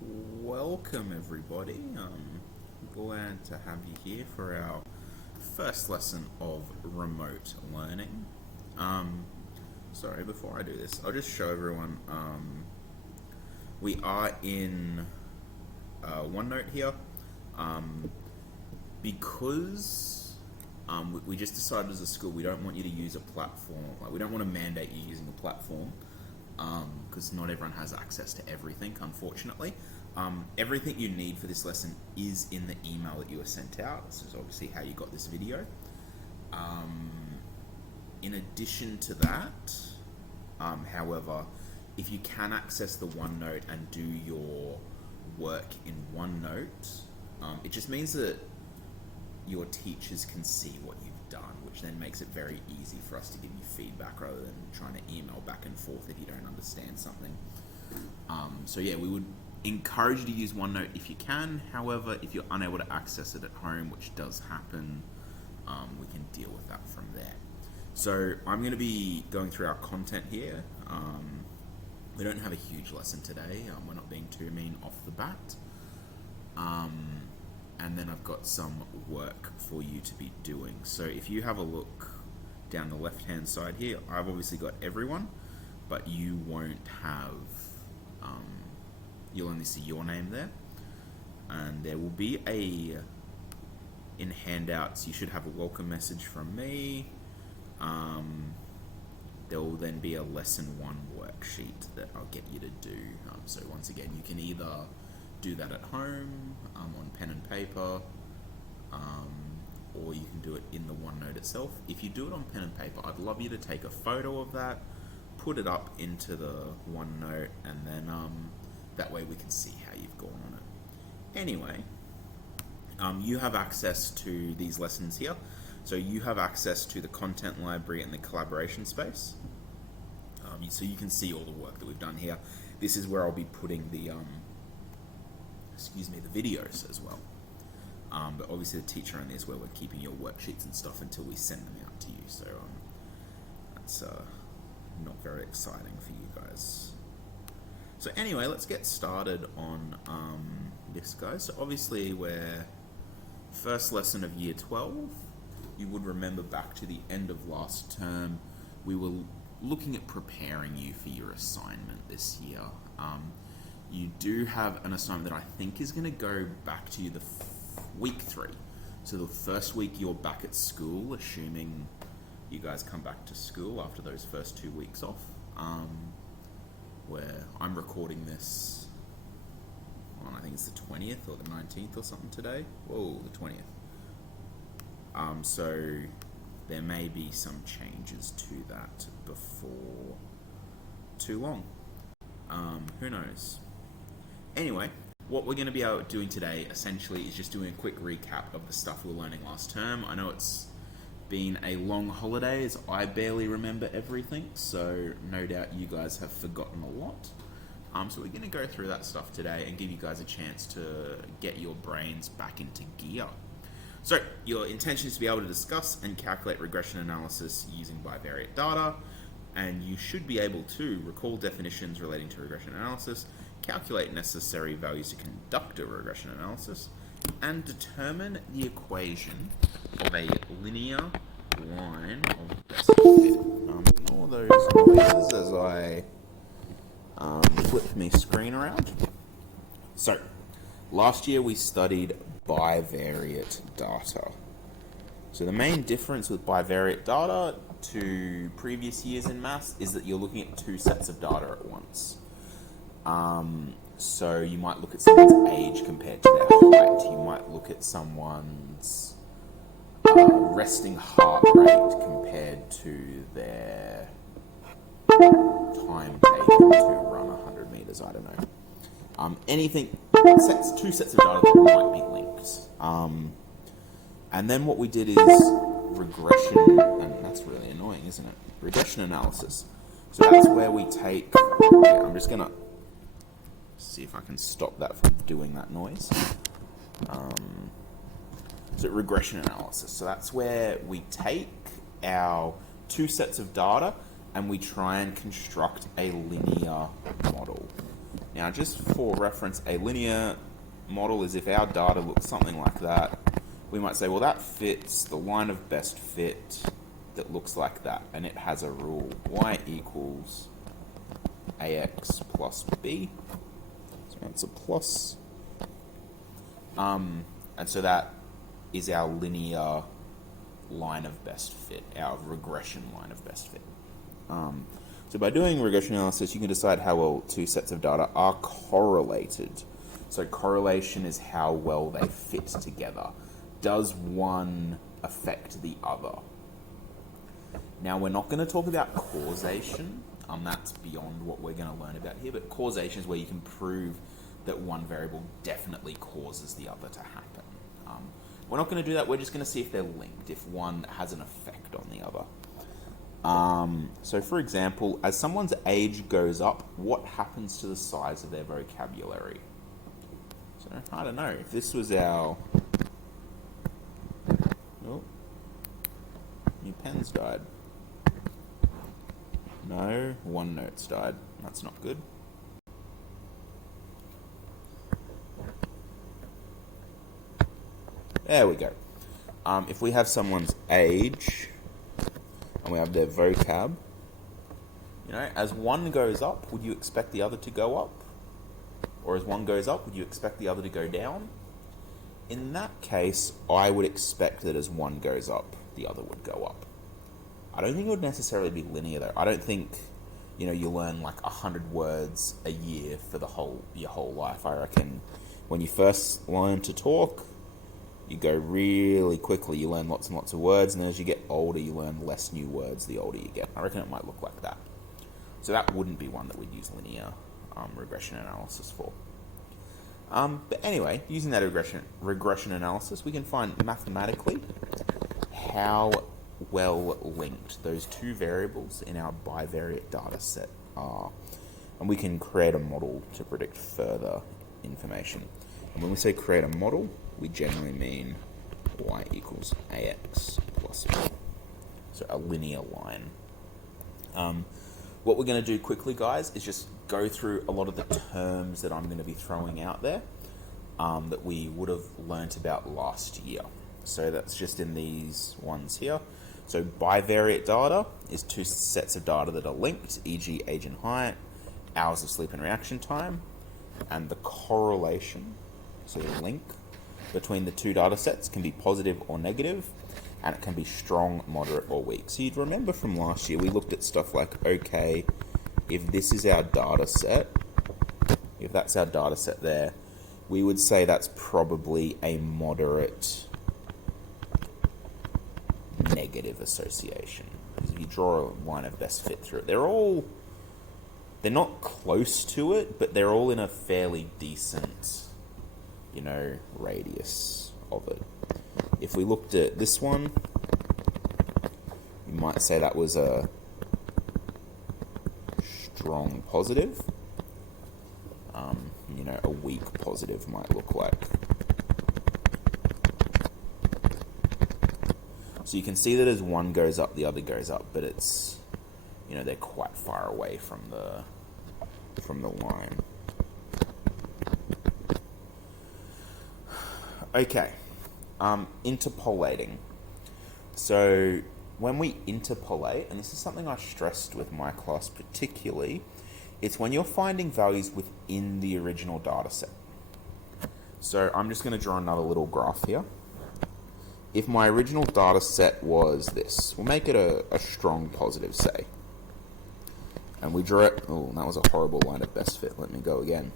Welcome everybody. Glad to have you here for our first lesson of remote learning. Sorry, before I do this, I'll just show everyone. We are in OneNote here because we just decided as a school we don't want you to use a platform. Like, we don't want to mandate you using a platform because not everyone has access to everything, unfortunately. Everything you need for this lesson is in the email that you were sent out. This is obviously how you got this video. In addition to that, however, if you can access the OneNote and do your work in OneNote, it just means that your teachers can see what you've done, which then makes it very easy for us to give you feedback rather than trying to email back and forth if you don't understand something. So yeah, we would encourage you to use OneNote if you can. However, if you're unable to access it at home, which does happen, we can deal with that from there. So I'm going to be going through our content here. We don't have a huge lesson today. We're not being too mean off the bat. And then I've got some work for you to be doing. So if you have a look down the left-hand side here, I've obviously got everyone, but you won't have, you'll only see your name there. And there will be in handouts, you should have a welcome message from me. There will then be a lesson 1 worksheet that I'll get you to do. So once again, you can either do that at home on pen and paper, or you can do it in the OneNote itself. If you do it on pen and paper, I'd love you to take a photo of that, put it up into the OneNote, and then that way we can see how you've gone on it. Anyway, you have access to these lessons here. So you have access to the content library and the collaboration space. So you can see all the work that we've done here. This is where I'll be putting the the videos as well. But obviously the teacher only is where we're keeping your worksheets and stuff until we send them out to you. So that's not very exciting for you guys. So anyway, let's get started on this, guys. So obviously we're first lesson of year 12. You would remember back to the end of last term, we were looking at preparing you for your assignment this year. You do have an assignment that I think is going to go back to you week 3. So the first week you're back at school, assuming you guys come back to school after those first 2 weeks off, where I'm recording this on, I think it's the 20th or the 19th or something today. Whoa, the 20th. So there may be some changes to that before too long. Who knows? Anyway, what we're going to be doing today essentially is just doing a quick recap of the stuff we were learning last term. I know it's been a long holiday, as I barely remember everything, so no doubt you guys have forgotten a lot. So we're going to go through that stuff today and give you guys a chance to get your brains back into gear. So your intention is to be able to discuss and calculate regression analysis using bivariate data, and you should be able to recall definitions relating to regression analysis, calculate necessary values to conduct a regression analysis, and determine the equation of a linear line of best fit. Ignore those noises as I flip my screen around. So, last year we studied bivariate data. So the main difference with bivariate data to previous years in maths is that you're looking at 2 sets of data at once. So you might look at someone's age compared to their height. You might look at someone's resting heart rate compared to their time taken to run 100 meters. I don't know. Anything, 2 sets of data that might be linked. And then what we did is regression, and that's really annoying, isn't it? Regression analysis. So that's where we take, I'm just going to see if I can stop that from doing that noise. So regression analysis. So that's where we take our 2 sets of data and we try and construct a linear model. Now, just for reference, a linear model is if our data looks something like that. We might say, well, that fits the line of best fit that looks like that, and it has a rule: y equals ax plus b. So that's a plus. And so that is our linear line of best fit, our regression line of best fit. So by doing regression analysis, you can decide how well two sets of data are correlated. So correlation is how well they fit together. Does one affect the other? Now, we're not going to talk about causation. That's beyond what we're going to learn about here. But causation is where you can prove that one variable definitely causes the other to happen. We're not going to do that. We're just going to see if they're linked, if one has an effect on the other. So, for example, as someone's age goes up, what happens to the size of their vocabulary? So, I don't know. If this was our... Oh, new pens died. No, OneNote's died. That's not good. There we go. If we have someone's age and we have their vocab, as one goes up, would you expect the other to go up? Or as one goes up, would you expect the other to go down? In that case, I would expect that as one goes up, the other would go up. I don't think it would necessarily be linear though. I don't think, you learn like 100 words a year for your whole life. I reckon when you first learn to talk, you go really quickly. You learn lots and lots of words, and then as you get older, you learn less new words the older you get. I reckon it might look like that. So that wouldn't be one that we'd use linear regression analysis for. But anyway, using that regression analysis, we can find mathematically how well linked those two variables in our bivariate data set are. And we can create a model to predict further information. And when we say create a model, we generally mean y equals ax plus b. So a linear line. What we're going to do quickly, guys, is just go through a lot of the terms that I'm going to be throwing out there that we would have learnt about last year. So that's just in these ones here. So bivariate data is two sets of data that are linked, e.g. age and height, hours of sleep and reaction time, and the correlation, so the link between the two data sets can be positive or negative, and it can be strong, moderate, or weak. So you'd remember from last year, we looked at stuff like, okay, if this is our data set, if that's our data set there, we would say that's probably a moderate negative association. Because if you draw a line of best fit through it, they're not close to it, but they're all in a fairly decent, radius of it. If we looked at this one, you might say that was a strong positive. A weak positive might look like. So you can see that as one goes up, the other goes up, but it's, they're quite far away from the line. Okay, interpolating. So when we interpolate, and this is something I stressed with my class particularly, it's when you're finding values within the original data set. So I'm just going to draw another little graph here. If my original data set was this, we'll make it a strong positive, say. And we draw it, oh, that was a horrible line of best fit, let me go again.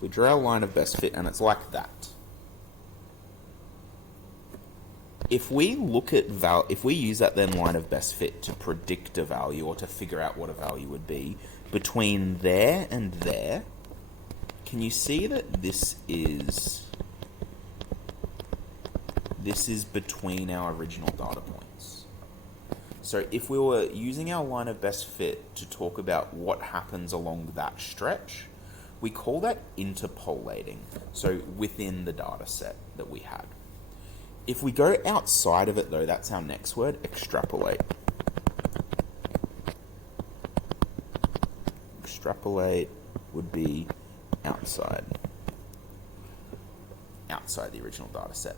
We draw our line of best fit and it's like that. If we look at if we use that then line of best fit to predict a value or to figure out what a value would be, between there and there, can you see that this is between our original data points? So if we were using our line of best fit to talk about what happens along that stretch, we call that interpolating, so within the data set that we had. If we go outside of it though, that's our next word, extrapolate. Extrapolate would be outside the original data set.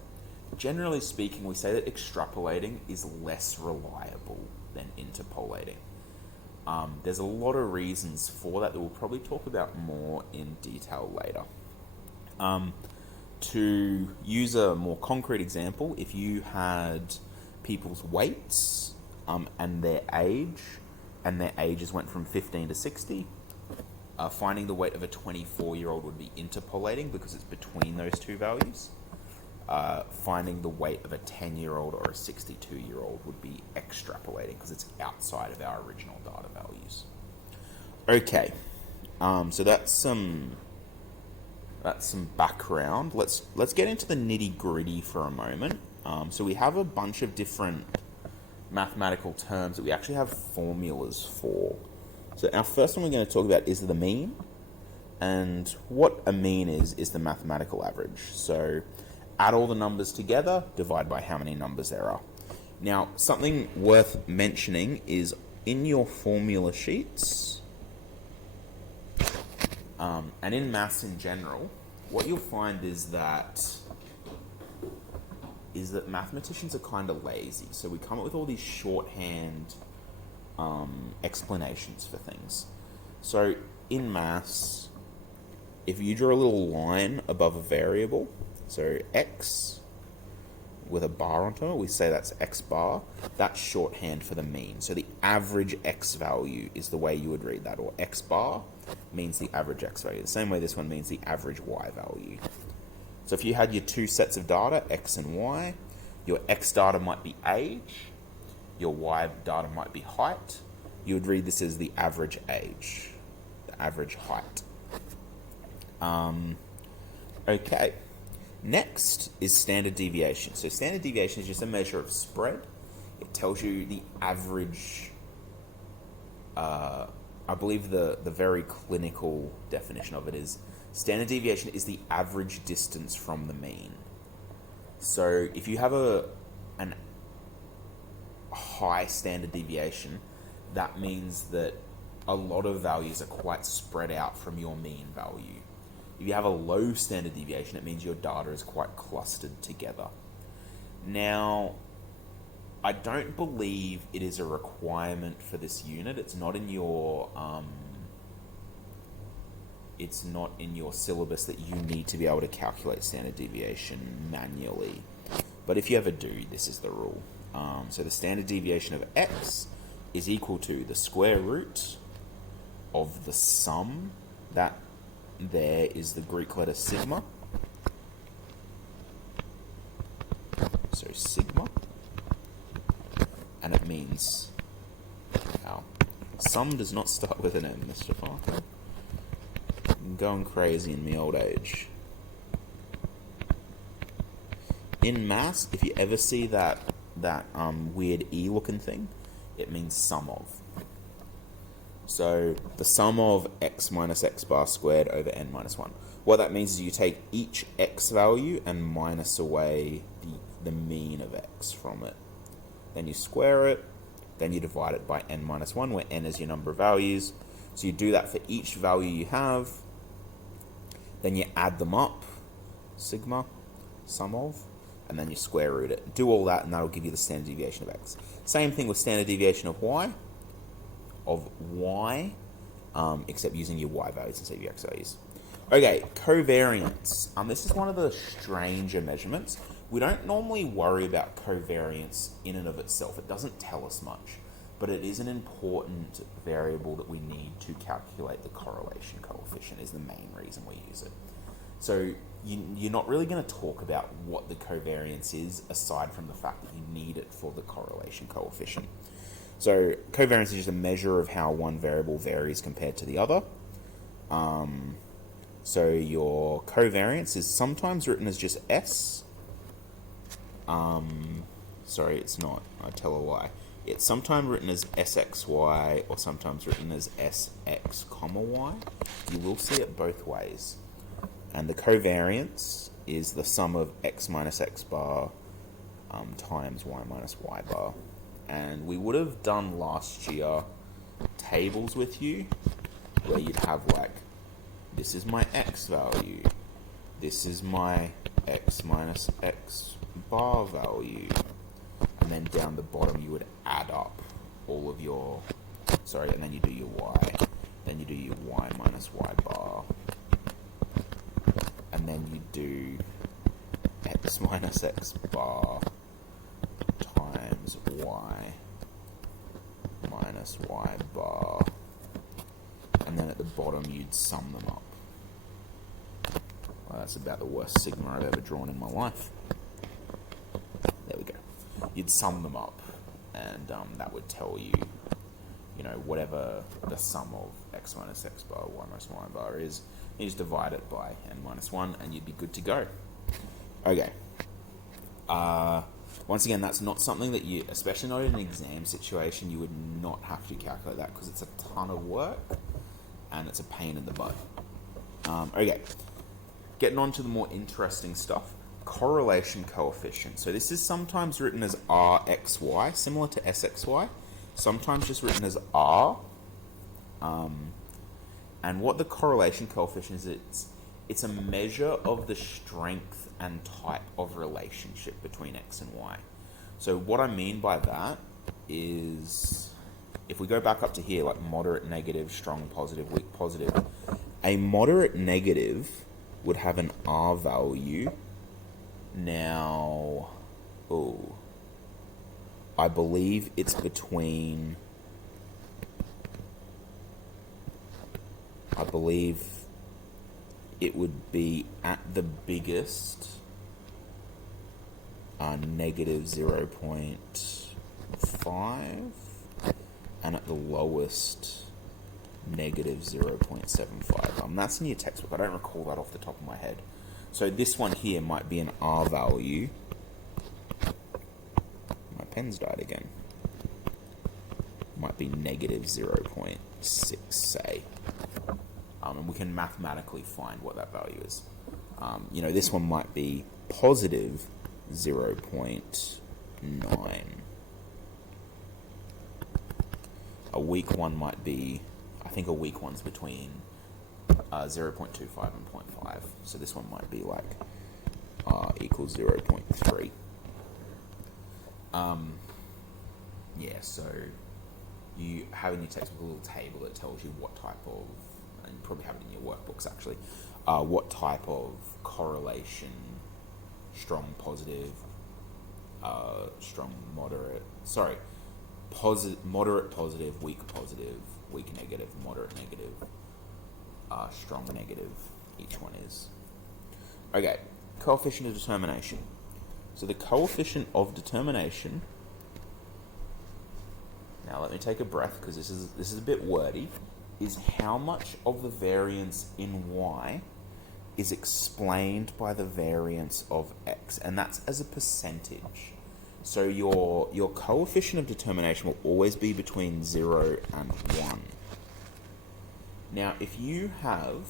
Generally speaking, we say that extrapolating is less reliable than interpolating. There's a lot of reasons for that we'll probably talk about more in detail later. To use a more concrete example, if you had people's weights and their ages went from 15 to 60, finding the weight of a 24-year-old would be interpolating because it's between those two values. Finding the weight of a 10-year-old or a 62-year-old would be extrapolating because it's outside of our original data values. Okay, so that's some background. Let's get into the nitty-gritty for a moment. So we have a bunch of different mathematical terms that we actually have formulas for. So our first one we're going to talk about is the mean, and what a mean is the mathematical average. So add all the numbers together, divide by how many numbers there are. Now, something worth mentioning is in your formula sheets, and in maths in general, what you'll find is that mathematicians are kind of lazy. So we come up with all these shorthand explanations for things. So in maths, if you draw a little line above a variable, so x with a bar on top, we say that's x bar, that's shorthand for the mean. So the average x value is the way you would read that, or x bar means the average x value. The same way this one means the average y value. So if you had your two sets of data, x and y, your x data might be age, your y data might be height, you would read this as the average age, the average height. Okay. Next is standard deviation. So standard deviation is just a measure of spread. It tells you the average, I believe the very clinical definition of it is standard deviation is the average distance from the mean. So if you have an high standard deviation, that means that a lot of values are quite spread out from your mean value. If you have a low standard deviation, it means your data is quite clustered together. Now, I don't believe it is a requirement for this unit. It's not in your syllabus that you need to be able to calculate standard deviation manually. But if you ever do, this is the rule. So the standard deviation of x is equal to the square root of the sum, that there is the Greek letter sigma. So sigma. And it means, sum does not start with an M, Mr. Parker. I'm going crazy in my old age. In maths, if you ever see that weird E looking thing, it means sum of. So the sum of x minus x bar squared over n minus 1. What that means is you take each x value and minus away the mean of x from it. Then you square it, then you divide it by n minus 1, where n is your number of values. So you do that for each value you have, then you add them up, sigma, sum of, and then you square root it. Do all that and that'll give you the standard deviation of x. Same thing with standard deviation of y, except using your y values instead of your x values. Okay, covariance. This is one of the stranger measurements. We don't normally worry about covariance in and of itself. It doesn't tell us much, but it is an important variable that we need to calculate the correlation coefficient, is the main reason we use it. So you're not really going to talk about what the covariance is, aside from the fact that you need it for the correlation coefficient. So covariance is just a measure of how one variable varies compared to the other. So your covariance is sometimes written as just S. Sorry, it's not. I tell a lie. It's sometimes written as SXY or sometimes written as SX, Y. You will see it both ways. And the covariance is the sum of x minus x bar times y minus y bar. And we would have done last year tables with you where you'd have like This is my x value. This is my x minus x bar value. And then down the bottom you would add up all of your, and then you do your y. Then you do your y minus y bar. And then you do x minus x bar times y minus y bar. And then at the bottom you'd sum them up. Well, that's about the worst sigma I've ever drawn in my life. There we go. You'd sum them up, and that would tell you, whatever the sum of x minus x bar, y minus y bar is, you just divide it by n minus 1, and you'd be good to go. Okay. Once again, that's not something that you, especially not in an exam situation, you would not have to calculate that because it's a ton of work, and it's a pain in the butt. Okay. Getting on to the more interesting stuff. Correlation coefficient. So this is sometimes written as RXY, similar to SXY. Sometimes just written as R. And what the correlation coefficient is, it's a measure of the strength and type of relationship between X and Y. So what I mean by that is, if we go back up to here, like moderate negative, strong positive, weak positive, a moderate negative would have an R value. Now, I believe it's between, I believe it would be at the biggest negative 0.5 and at the lowest negative 0.75. That's in your textbook. I don't recall that off the top of my head. So this one here might be an R value. My pen's died again. Might be negative 0.6, say. And we can mathematically find what that value is. This one might be positive 0.9. A weak one might be, I think a weak one's between 0.25 and 0.5. So this one might be like R equals 0.3. So you have in your textbook a little table that tells you what type of, and you probably have it in your workbooks actually, what type of correlation, strong positive, strong moderate, moderate positive, weak negative, moderate negative, strong negative, each one is. Okay, coefficient of determination. So the coefficient of determination, now let me take a breath because this is a bit wordy, is how much of the variance in y is explained by the variance of x, and that's as a percentage. So your coefficient of determination will always be between 0 and 1. Now, if you have,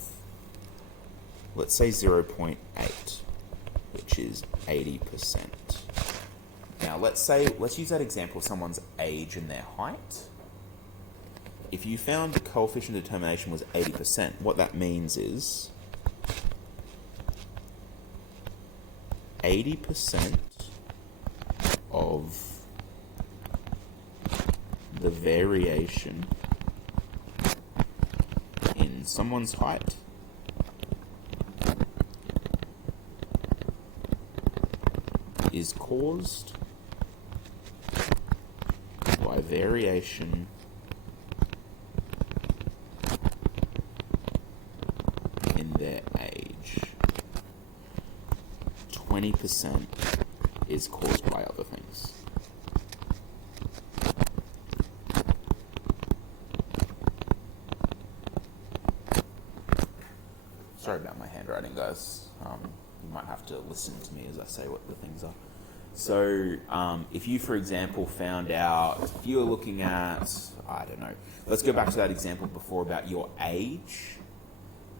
let's say 0.8, which is 80%. Now, let's use that example of someone's age and their height. If you found the coefficient of determination was 80%, what that means is 80% of the variation in someone's height is caused by variation in their age. 20% is caused by other things. Sorry about my handwriting, guys. You might have to listen to me as I say what the things are. So, if you, for example, found out, if you were looking at, I don't know, let's go back to that example before about your age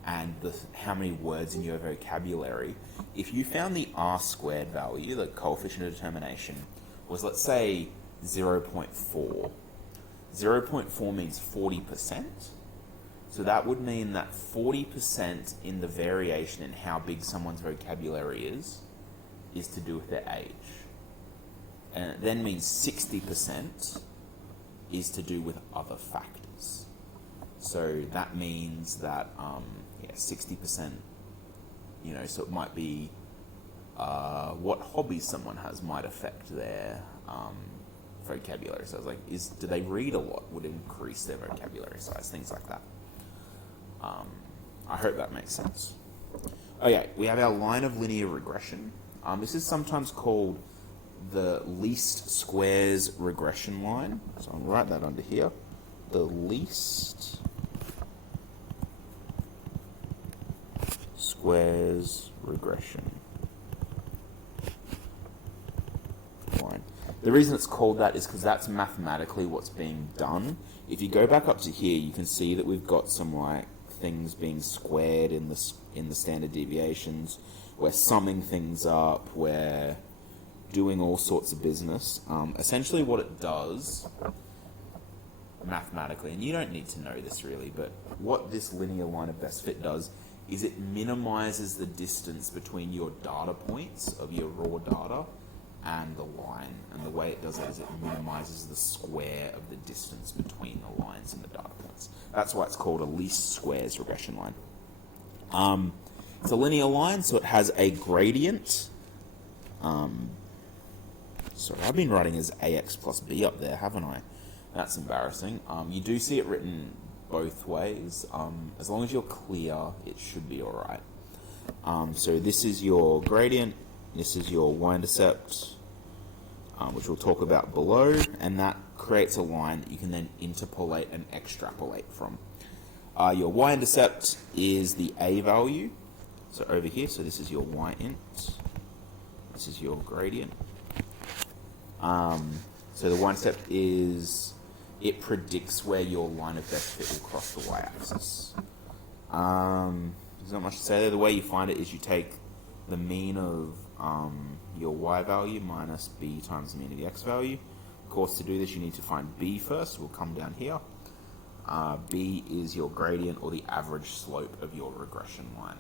and how many words in your vocabulary. If you found the R squared value, the coefficient of determination, was, let's say, 0.4. 0.4 means 40%. So that would mean that 40% in the variation in how big someone's vocabulary is to do with their age. And it then means 60% is to do with other factors. So that means that, 60%, so it might be what hobbies someone has might affect their vocabulary. So I was like, do they read a lot? Would increase their vocabulary size, things like that. I hope that makes sense. Okay, we have our line of linear regression. This is sometimes called the least squares regression line. So I'll write that under here. The least squares regression line. The reason it's called that is because that's mathematically what's being done. If you go back up to here, you can see that we've got some like things being squared in the standard deviations. We're summing things up. We're doing all sorts of business. Essentially, what it does mathematically, and you don't need to know this really, but what this linear line of best fit does is it minimizes the distance between your data points of your raw data and the line. And the way it does it is it minimizes the square of the distance between the lines and the data points. That's why it's called a least squares regression line. It's a linear line, so it has a gradient. Sorry, I've been writing as ax plus b up there, haven't I? That's embarrassing. You do see it written both ways. As long as you're clear, it should be all right. So this is your gradient. This is your y-intercept, which we'll talk about below, and that creates a line that you can then interpolate and extrapolate from. Your y-intercept is the a value, so over here, so this is your y-int, this is your gradient. So the y-intercept is, it predicts where your line of best fit will cross the y-axis. There's not much to say there. The way you find it is you take the mean of your y value minus b times the mean of the x value. Of course, to do this, you need to find b first. We'll come down here. B is your gradient or the average slope of your regression line.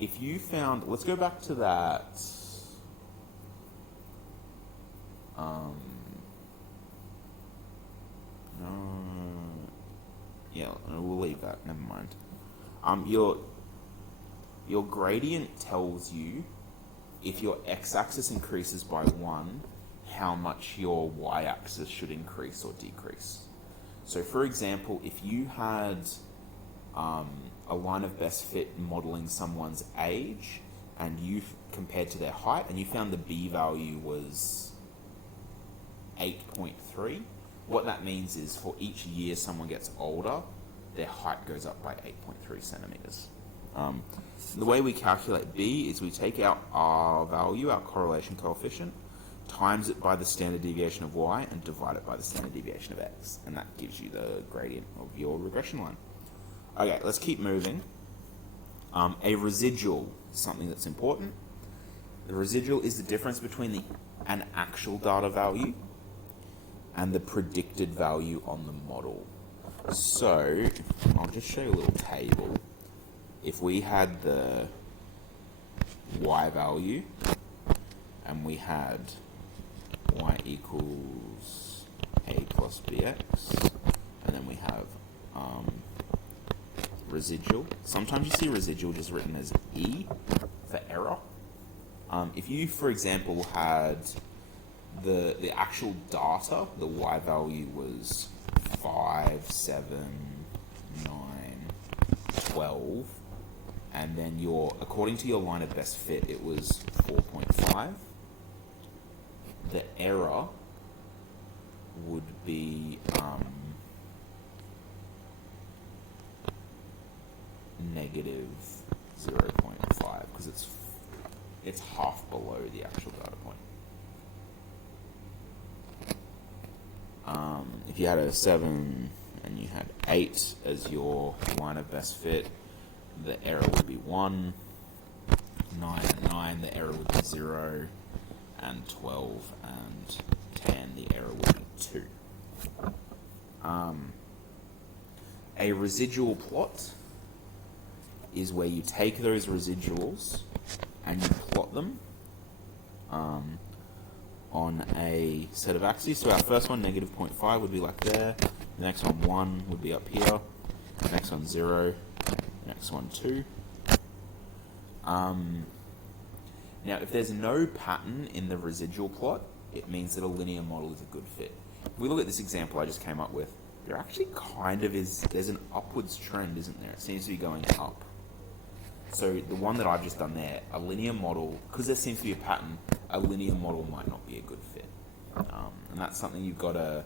If you found, let's go back to that. Yeah, we'll leave that. Never mind. Your gradient tells you if your x-axis increases by 1, how much your y-axis should increase or decrease. So for example, if you had a line of best fit modeling someone's age and you compared to their height and you found the b value was 8.3, what that means is for each year someone gets older, their height goes up by 8.3 centimeters. The way we calculate b is we take our r value, our correlation coefficient, times it by the standard deviation of y and divide it by the standard deviation of x, and that gives you the gradient of your regression line. Okay, let's keep moving. A residual is something that's important. The residual is the difference between an actual data value and the predicted value on the model. So I'll just show you a little table. If we had the y value and we had y equals a plus bx, and then we have residual. Sometimes you see residual just written as e for error. If you, for example, had the actual data, the y value was 5, 7, 9, 12, and then according to your line of best fit, it was 4.5. The error would be negative 0.5 because it's half below the actual data point. If you had a 7 and you had 8 as your line of best fit, the error would be 1. 9 and 9, the error would be 0. And 12 and 10, the error would be 2. A residual plot is where you take those residuals and you plot them on a set of axes. So our first one, negative 0.5, would be like there. The next one, 1, would be up here. The next one, 0. The next one, 2. Now, if there's no pattern in the residual plot, it means that a linear model is a good fit. If we look at this example I just came up with, there actually kind of is, there's an upwards trend, isn't there? It seems to be going up. So the one that I've just done there, a linear model, because there seems to be a pattern, a linear model might not be a good fit. And that's something you've got to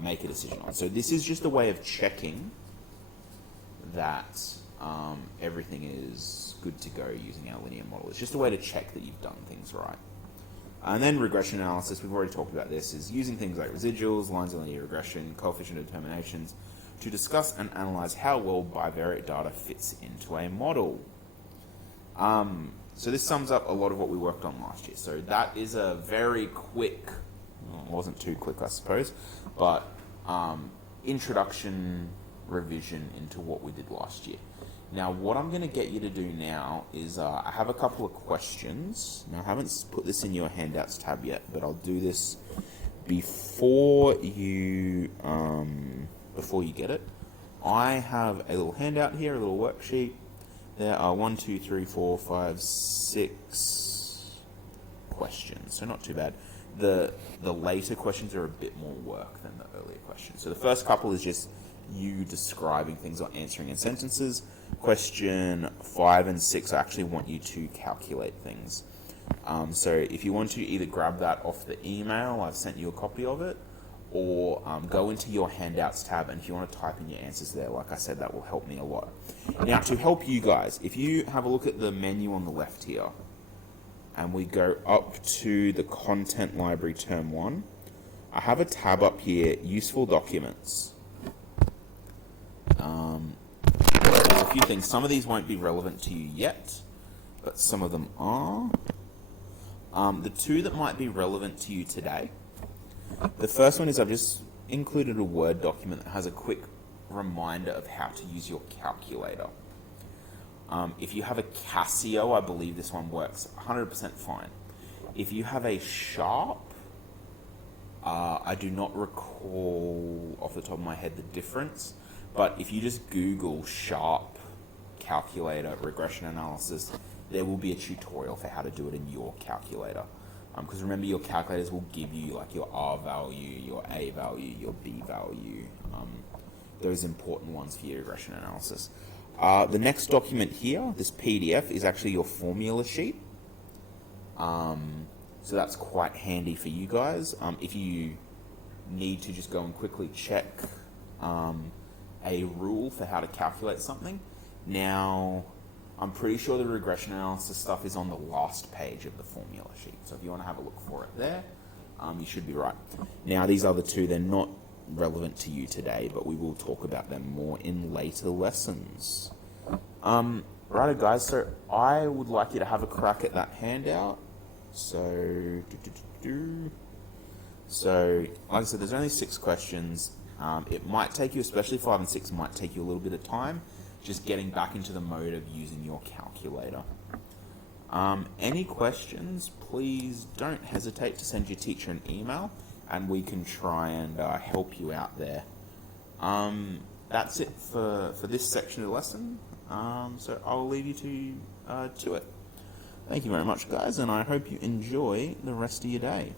make a decision on. So this is just a way of checking that everything is good to go using our linear model. It's just a way to check that you've done things right. And then regression analysis, we've already talked about this, is using things like residuals, lines of linear regression, coefficient determinations, to discuss and analyze how well bivariate data fits into a model. So this sums up a lot of what we worked on last year. So that is a very quick, well, it wasn't too quick I suppose, but introduction revision into what we did last year. Now what I'm going to get you to do now is I have a couple of questions. Now I haven't put this in your handouts tab yet, but I'll do this before you get it. I have a little handout here, a little worksheet. There are 1, 2, 3, 4, 5, 6 questions, so not too bad. The later questions are a bit more work than the earlier questions. So the first couple is just you describing things or answering in sentences. Question 5 and 6, I actually want you to calculate things. So if you want to either grab that off the email, I've sent you a copy of it, or go into your handouts tab, and if you want to type in your answers there, like I said, that will help me a lot. Now to help you guys, if you have a look at the menu on the left here, and we go up to the content library term 1, I have a tab up here, useful documents. There's a few things. Some of these won't be relevant to you yet, but some of them are. The two that might be relevant to you today, the first one is I've just included a Word document that has a quick reminder of how to use your calculator. If you have a Casio, I believe this one works 100% fine. If you have a Sharp, I do not recall off the top of my head the difference, but if you just Google Sharp calculator regression analysis, there will be a tutorial for how to do it in your calculator. Because remember, your calculators will give you like your R value, your A value, your B value, those important ones for your regression analysis. The next document here, this PDF, is actually your formula sheet. So that's quite handy for you guys. If you need to just go and quickly check a rule for how to calculate something. Now, I'm pretty sure the regression analysis stuff is on the last page of the formula sheet. So if you want to have a look for it there, you should be right. Now, these other two, they're not relevant to you today, but we will talk about them more in later lessons. Righto, guys, so I would like you to have a crack at that handout. So, like I said, there's only 6 questions. It might take you, especially 5 and 6, might take you a little bit of time just getting back into the mode of using your calculator. Any questions, please don't hesitate to send your teacher an email, and we can try and help you out there. That's it for this section of the lesson. So I'll leave you to it. Thank you very much, guys, and I hope you enjoy the rest of your day.